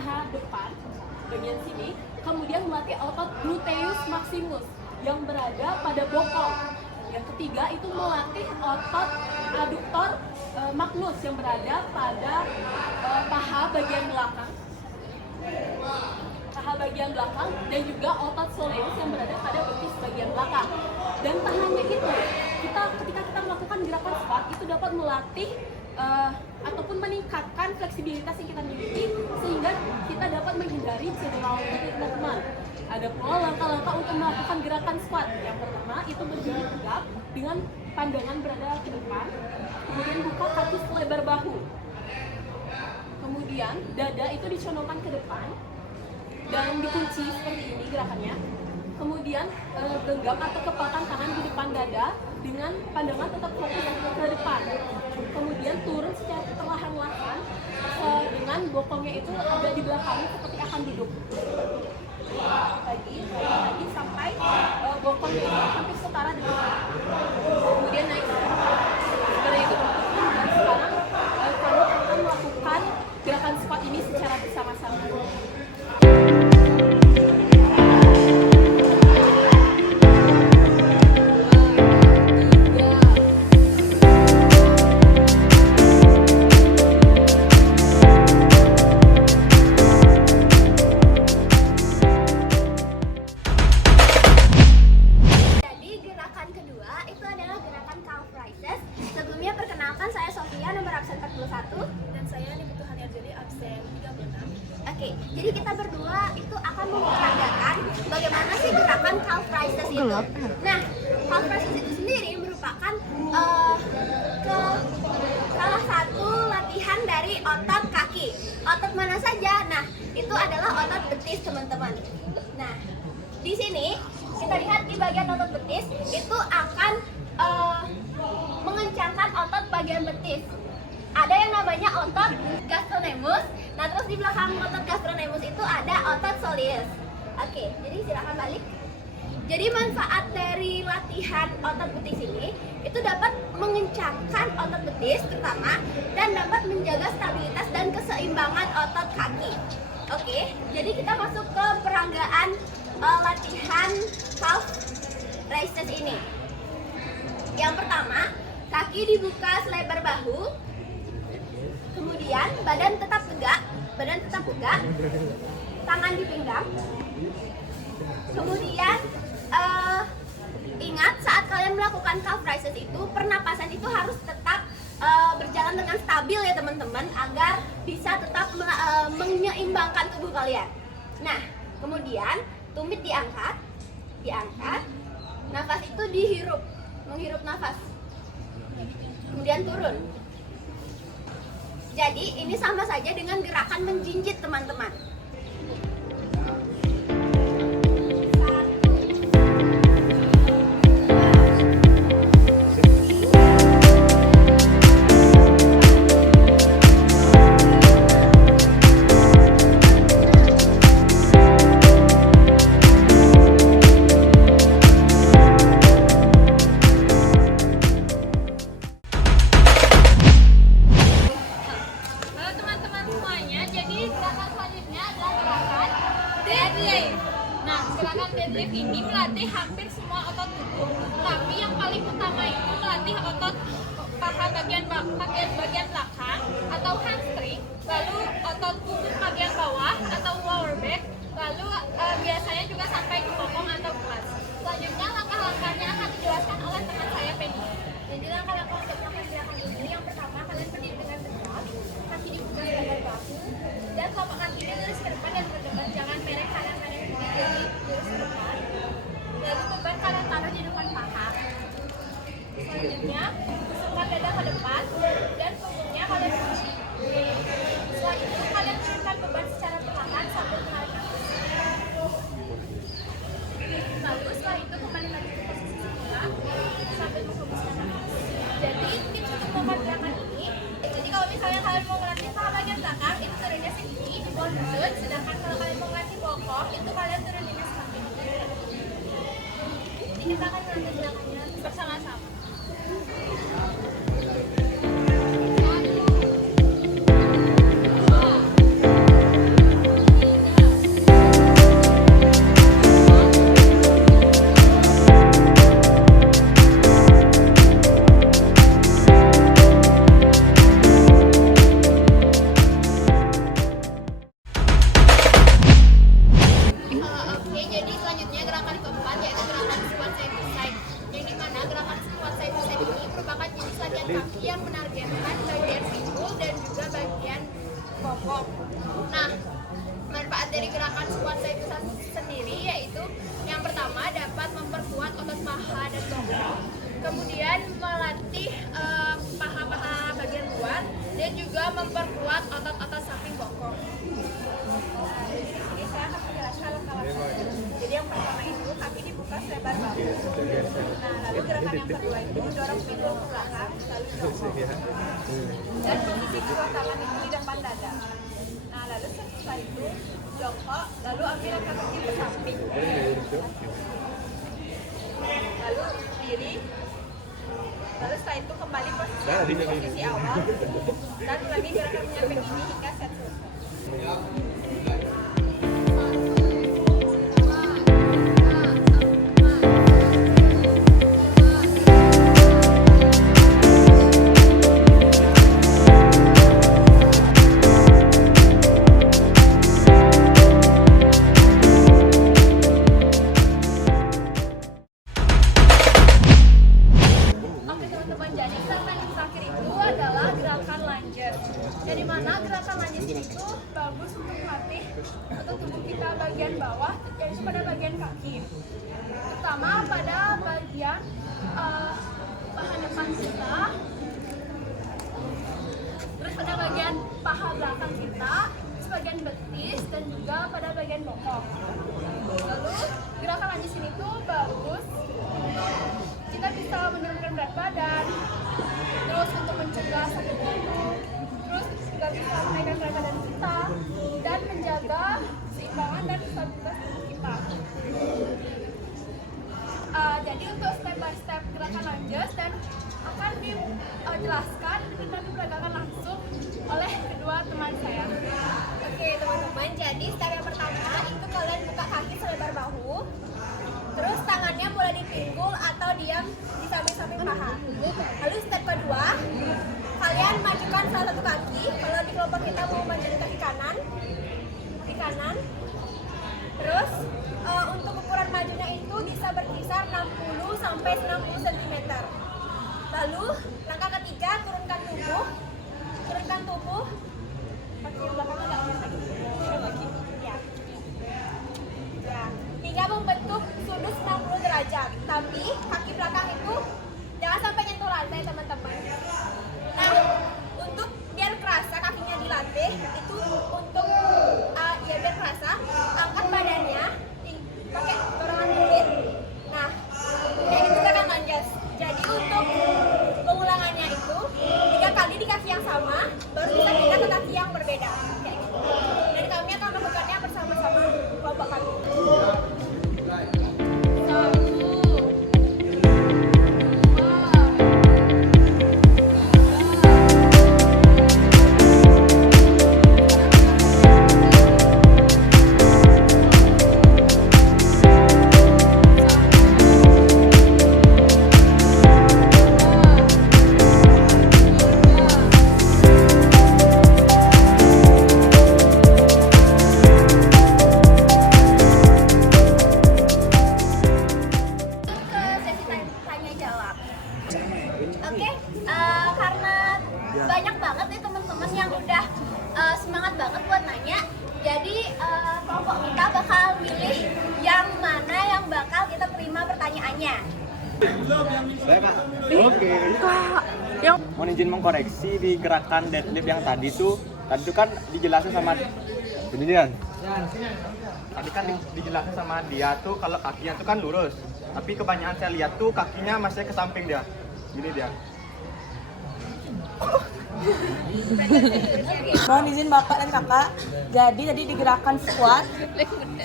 paha depan, bagian sini, kemudian melatih otot gluteus maximus yang berada pada bokong. Yang ketiga itu melatih otot adduktor magnus yang berada pada paha bagian belakang, dan juga otot soleus yang berada pada betis bagian belakang. Dan tak hanya itu, ketika kita melakukan gerakan squat itu dapat melatih ataupun meningkatkan fleksibilitas yang kita miliki sehingga kita dapat menghindari cedera otot teman-teman. Ada pula langkah-langkah untuk melakukan gerakan squat. Yang pertama itu berdiri tegak dengan pandangan berada ke depan, kemudian buka kaki selebar bahu. Kemudian dada itu dicondongkan ke depan dan dikunci seperti ini gerakannya. Kemudian genggam atau kepalkan tangan di depan dada dengan pandangan tetap fokus ke depan. Kemudian turun secara perlahan-lahan dengan bokongnya itu agak di belakang seperti akan duduk. Lagi sampai bokongnya itu hampir setara dengan tangan. Kemudian naik seperti itu. Dan sekarang kamu akan melakukan gerakan squat ini secara bersama-sama. Sebelumnya perkenalkan, saya Sofia, nomor absen 41. Dan saya Niputuhan Yarjeli, absen 36. Oke, jadi kita berdua itu akan memperagakan bagaimana sih gerakan calf raises itu. Nah, calf raises itu sendiri merupakan salah satu latihan dari otot kaki. Otot mana saja? Nah, itu adalah otot betis, teman-teman. Nah, di sini kita lihat di bagian otot betis itu akan mengencangkan otot bagian betis. Ada yang namanya otot gastrocnemius. Nah, terus di belakang otot gastrocnemius itu ada otot soleus. Oke, jadi silakan balik. Jadi manfaat dari latihan otot betis ini itu dapat mengencangkan otot betis terutama dan dapat menjaga stabilitas dan keseimbangan otot kaki. Oke, jadi kita masuk ke peranggaan latihan calf raises ini. Yang pertama, kaki dibuka selebar bahu, kemudian badan tetap tegak, tangan di pinggang. Kemudian ingat saat kalian melakukan calf raises itu, pernapasan itu harus tetap berjalan dengan stabil ya teman-teman, agar bisa tetap menyeimbangkan tubuh kalian. Nah, kemudian tumit diangkat, nafas itu dihirup, menghirup nafas, kemudian turun. Jadi ini sama saja dengan gerakan menjinjit teman-teman. Gerakan deadlift ini melatih hampir semua otot tubuh, tapi yang paling utama itu melatih otot paha bagian belakang atau hamstring, lalu otot punggung bagian bawah atau lower back, lalu biasanya juga sampai ke bokong atau kelas. Selanjutnya langkah-langkahnya akan dijelaskan oleh teman saya Penny. Jadi langkah-langkah untuk melakukan gerakan ini, yang pertama kalian berdiri dengan tegak, kaki dibuka selebar bahu, dan kelopak kakinya lurus ke depan dan berdebat, jangan merek kanan merek kiri, jadi lurus ke depan. Lalu beban kalian taruh di depan paha. Selanjutnya tusukkan dada ke depan dan punggungnya kalian kunci. Setelah itu kalian turunkan beban secara perlahan sambil menarik nafas. Lalu setelah itu kembali lagi ke posisi semula sambil memfokuskan nafas. Jadi tips untuk melakukan gerakan ini, jadi kalau misalnya kalian mau melatih paha bagian belakang itu turunnya segini di bawah lutut, sedangkan kalau kalian mau melatih bokong itu kalian turuninnya seperti ini. Jadi kita akan melatih gerakannya bersama-sama. kaki yang menargetkan bagian pinggul dan juga bagian bokong. Nah, manfaat dari gerakan squat itu sendiri yaitu yang pertama dapat memperkuat otot paha dan bokong, kemudian melatih paha-paha bagian luar dan juga memperkuat otot-otot samping bokong. Nah, di sini saya akan menjelaskan langkah-langkahnya. Jadi yang pertama itu kaki dibuka selebar bahu. Nah, lalu gerakan yang kedua itu dorong pinggul ke belakang, lalu jongkok. Dan posisi kedua tangan itu di depan dada. Nah, lalu setelah itu jongkok, lalu ambil angkat kaki ke samping. Lalu diri. Lalu setelah itu kembali posisi awal dan ulangi gerakan menyamping ini hingga set selesai. Jadi gerakan yang terakhir itu adalah gerakan lunges. Jadi mana gerakan lunges itu bagus untuk melatih atau tubuh kita bagian bawah, yaitu pada bagian kaki. Terutama pada bagian paha depan kita, terus pada bagian paha belakang kita, terus bagian betis dan juga pada bagian bokong. Lalu gerakan lunges ini tuh bagus untuk kita bisa menurunkan berat badan, terus untuk mencegah sakit punggung, terus juga bisa menaikkan berat badan kita dan menjaga keseimbangan dan stabilitas tubuh kita. Jadi untuk step by step gerakan lunges dan akan dijelaskan dan diperagakan langsung oleh kedua teman saya. Oke teman-teman, jadi step yang pertama itu kalian buka kaki selebar bahu. Terus tangannya mulai di pinggul atau diam di samping-samping paha. Lalu step kedua, kalian majukan salah satu kaki. Kalau di kelompok kita mau majukan kaki kanan, di kanan. Terus untuk ukuran majunya itu bisa berkisar 60 sampai 90 cm. Lalu langkah ketiga, turunkan tubuh. Turunkan tubuh. Kaki yang belakangnya agak angkat lagi. Lagi. Ya. Ya. Hingga membentuk sudut 90 derajat. Tapi kaki belakang itu jangan sampai nyentuh lantai, teman-teman. Nah, untuk biar kerasa kakinya dilatih, itu untuk ya biar kerasa, angkat badannya pakai dorongan kulit. Nah, kayak gitu gerakan lunges. Jadi untuk pengulangannya itu 3 kali di kaki yang sama, baru bisa pindah ke kaki yang berbeda. Kayak gitu. Dan kami akan melakukannya bersama-sama kelompok kami. Karena banyak banget nih teman-teman yang udah semangat banget buat nanya, jadi kelompok kita bakal milih yang mana yang bakal kita terima pertanyaannya. Baik kak. Oke. Mau izin mengkoreksi di gerakan deadlift yang tadi tuh kan dijelasin sama ini dia. Tadi kan dijelasin sama dia tuh kalau kakinya tuh kan lurus, tapi kebanyakan saya lihat tuh kakinya masih ke samping dia. Gini dia. Mohon izin Bapak dan Kakak, jadi tadi di gerakan squat,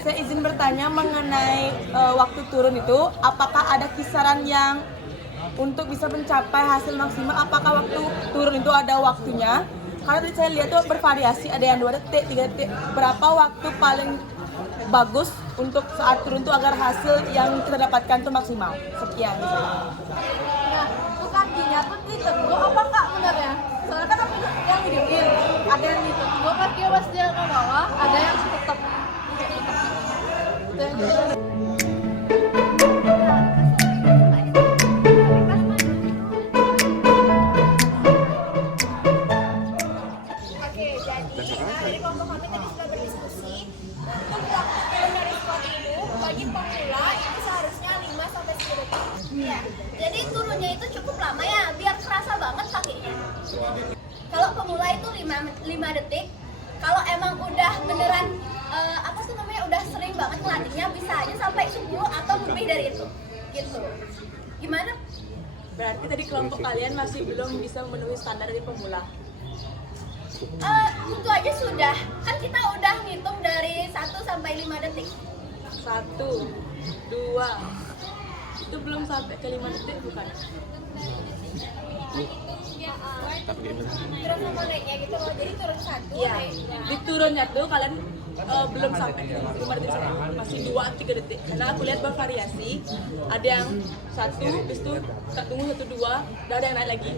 saya izin bertanya mengenai waktu turun itu, apakah ada kisaran yang untuk bisa mencapai hasil maksimal, apakah waktu turun itu ada waktunya? Karena tadi saya lihat tuh bervariasi, ada yang 2 detik, 3 detik, berapa waktu paling bagus untuk saat turun tuh agar hasil yang kita dapatkan tuh maksimal? Sekian misalnya. Nah, tuh kakinya tuh diteguk apa kak benernya? Soalnya kan aku yang videoin, ada yang diteguk kakinya pas dia ke bawah, ada yang tetap Iya, jadi turunnya itu cukup lama ya, biar kerasa banget kakinya. Kalau pemula itu 5 detik. Kalau emang udah beneran udah sering banget ngelatihnya, bisa aja sampai 10 atau lebih dari itu. Gitu. Gimana? Berarti tadi kelompok kalian masih belum bisa memenuhi standar dari pemula. Tentu aja sudah. Kan kita udah ngitung dari 1 sampai 5 detik. 1, 2, itu belum sampai ke 5 detik bukan? Terus sama naiknya gitu loh, jadi turun 1, Iya. naik 2. Di turunnya tuh kalian belum sampai 5 detik, masih 2-3 detik. Karena aku lihat bervariasi. Ada yang 1, habis itu tak tunggu 1-2, udah ada yang naik lagi.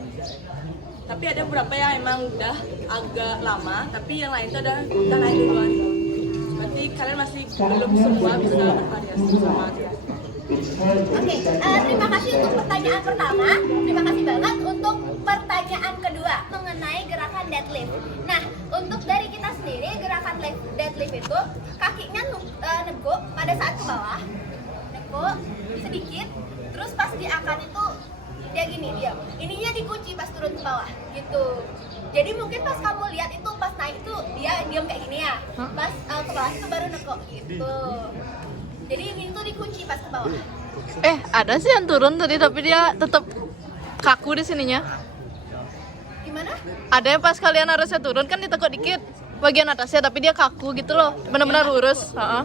Tapi ada beberapa yang emang udah agak lama, tapi yang lain tuh udah naik duluan. Berarti kalian masih belum semua bisa bervariasi sama dia. Oke, terima kasih untuk pertanyaan pertama. Terima kasih banget untuk pertanyaan kedua mengenai gerakan deadlift. Nah, untuk dari kita sendiri gerakan deadlift itu kakinya neguk pada saat ke bawah, neguk sedikit, terus pas diangkat itu dia gini diam. Ininya dikunci pas turun ke bawah, gitu. Jadi mungkin pas kamu lihat itu pas naik itu dia diam kayak gini ya, pas ke bawah itu baru neguk gitu. Jadi ini tuh dikunci pas ke bawah. Ada sih yang turun tadi tapi dia tetap kaku di sininya. Gimana? Ada yang pas kalian harusnya turun kan ditekuk dikit bagian atasnya tapi dia kaku gitu loh. Benar-benar lurus, heeh.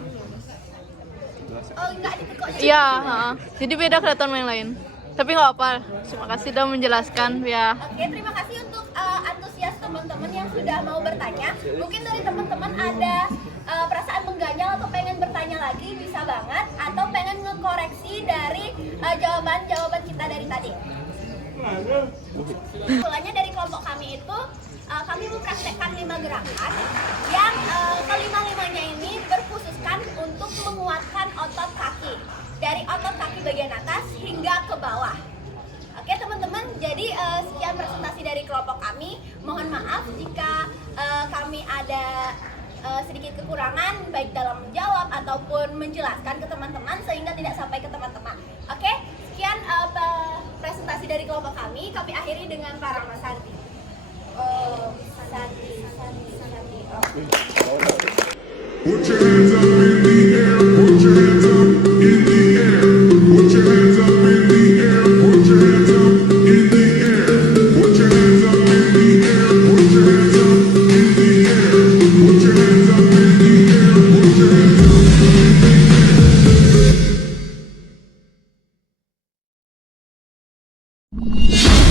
Oh, enggak ditekuk. Iya, heeh. Jadi beda kelihatan sama yang lain. Tapi nggak apa. Terima kasih udah menjelaskan ya. Oke, terima kasih untuk antusias teman-teman yang sudah mau bertanya. Mungkin dari teman-teman ada perasaan mengganjal atau pengen bertanya lagi, bisa banget. Atau pengen ngekoreksi dari jawaban-jawaban kita dari tadi. Kesimpulannya dari kelompok kami itu, kami mempraktekkan 5 gerakan yang kelima-limanya ini berkhususkan untuk menguatkan otot kaki. Dari otot kaki bagian atas hingga ke bawah. Oke teman-teman, jadi sekian presentasi dari kelompok kami. Mohon maaf jika kami ada sedikit kekurangan baik dalam menjawab ataupun menjelaskan ke teman-teman sehingga tidak sampai ke teman-teman. Oke, sekian presentasi dari kelompok kami. Kami akhiri dengan Parama Santi. Santi. Put your hands up in the air, put your hands up in the air, put your hands up in the air, put your hands up in the air, put your hands up in the air, put your hands up in the air, put your hands up in the air, put your hands up in the air.